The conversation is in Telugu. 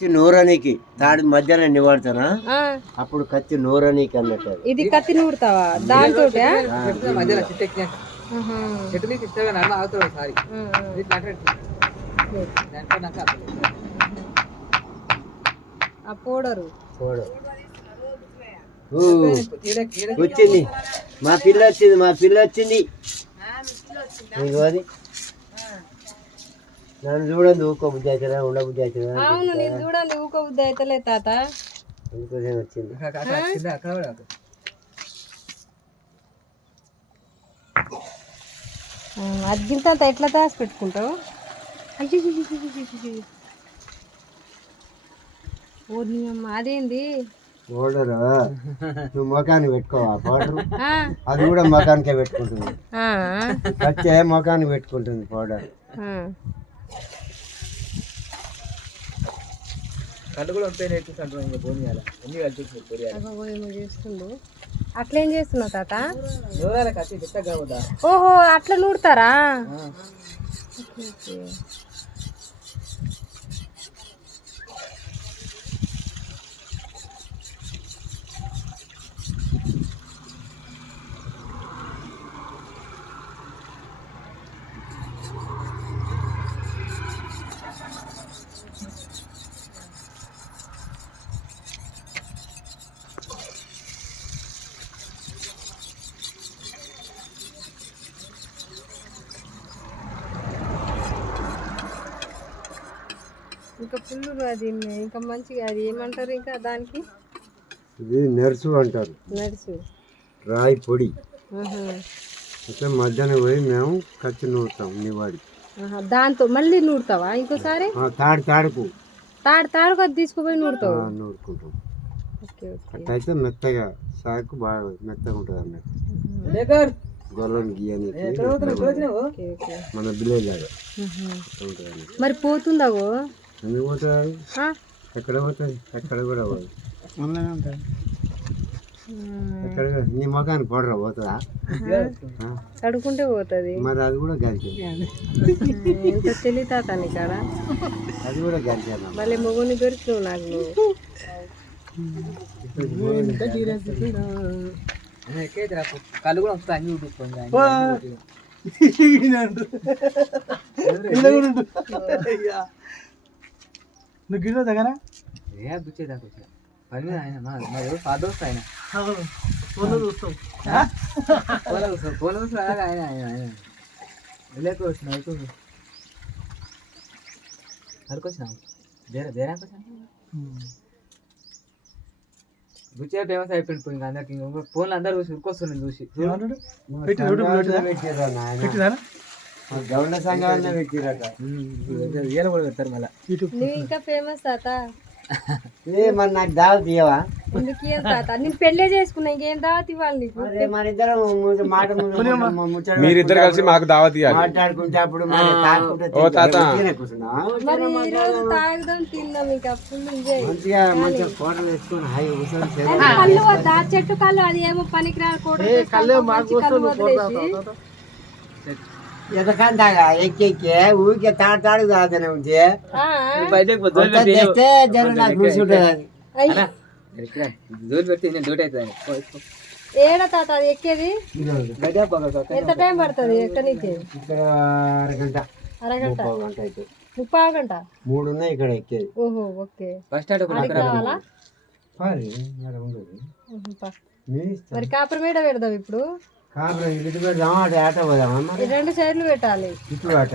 కత్తి నూరనికి తాడి మధ్యాహ్నం నివాడతానా అప్పుడు కత్తి నూరనికి అన్నట్టు. ఇది కత్తి నూరుతావా దాంతో పౌడరు వచ్చింది. మా పిల్ల వచ్చింది అది నన్ను చూడండి ఊకో బుద్ధి అవుతుందా ఉండ బుద్ధి అవుతుందా? అవును నేను చూడండి ఊకో బుద్ధి అవుతలే తాత అందుకోసం వచ్చింది. అది గింత ఎట్లా దాచి పెట్టుకుంటావు? ఓ నీ అమ్మ అదేంది పౌడర్ నువ్వు మొఖానికి పెట్టుకోవా పౌడర్? అది కూడా మొఖానికే పెట్టుకుంటుంది. వచ్చే మొఖానికి పెట్టుకుంటుంది పౌడర్. చేస్తుండు అట్లేం చేస్తున్నావు తాత? ఓహో అట్లా నూడతారా? ఇంకా ఫుల్ అది ఇంకా మంచిగా అది ఏమంటారు ఇంకా దానికి? ఇది నర్సు అంటారు. నర్సు రాయి పొడి. ఇట్లా మధ్యాహ్నం పోయి మేము కత్తి నూరుతాం నివాడి. దాంతో మళ్ళీ నూరుతావా ఇంకోసారి? తాడుకు అది తీసుకుపోయి నూరుతావు? నూరుకుంటాం. అట్లయితే మెత్తగా సాకు బాగా మెత్తగా ఉంటుంది అన్నట్టు. గొల్లని గీయని మన విలేజ్ లాగా ఉంటుంది. మరి పోతుందాగో? ఎందుకు పోతుంది? ఎక్కడ పోతుంది? ఎక్కడ కూడా పోదు. ఎక్కడ నీ మొఖానికి పౌడర్ పోతుందా? కడుక్కుంటే పోతుంది. మరి అది కూడా గంటే ఎంత తెలియతాత కాడ అది కూడా గంటే. మళ్ళీ మొగుని దొరికినావు నాకు నువ్వు. కళ్ళు కూడా వస్తాయి అన్ని చూపిస్తుంది. నువ్వు గిన్నె దగ్గర ఏ బుచ్చే దాకా వచ్చా పని మీద ఆయన మరి ఫాదర్ వస్తా ఆయన ఫోన్లో చూస్తాం ఆయన ఆయన వెళ్ళక వచ్చిన అడుకొచ్చినా బేరాకి వచ్చా బుచ్చే ఫేమస్ అయిపోయింది. ఇంకా అందరికి ఫోన్లు అందరు చూసి ఉరికొస్తున్నాను చూసి గౌండ సంఘాలనే పెట్టిరట. ఏల కూడా పెడతారు మళ్ళీ. ఇంకా ఫేమస్ తాత. మరి నాకు దావత్ ఇవ్వవా? ఎందుకు ఇయ్యం తాత? నేను పెళ్ళే చేసుకున్నా ఇంకేం దావత్ ఇవ్వాలి నీకు? మన ఇద్దరం మీరిద్దరు కలిసి మాకు దావత్ ఇవ్వాలి. మాట్లాడుకుంటే అప్పుడు మరి ఈ రోజు తాగుదాం తిందాం ఇంకా ఫుల్ మంచిగా మంచిగా ఫోటోలు వేసుకొని హాయి కళ్ళు వద్దా? చెట్టు కళ్ళు అది ఏమో పనికిరాని కళ్ళు వదిలేసి ఎదకందాగా ఎక్కి ఊరికే తాడు తాగుతూనే ఉంటే జర నాకు కూర్చుంటుంది. ఏడ తాత అది ఎక్కేది? ఎంత టైం పడుతుంది ఎక్కనికి? ఇక్కడ అరగంట. అరగంట 30 గంట 3 ఉన్నాయి ఇక్కడ ఎక్కేది. ఓహో ఓకే. కావాలా మరి కాపురం మీద పెడదాం ఇప్పుడు. ఇటు పెడదామా అటు ఆట పోదామా? 2 సైడ్లు పెట్టాలి. ఇటు ఆట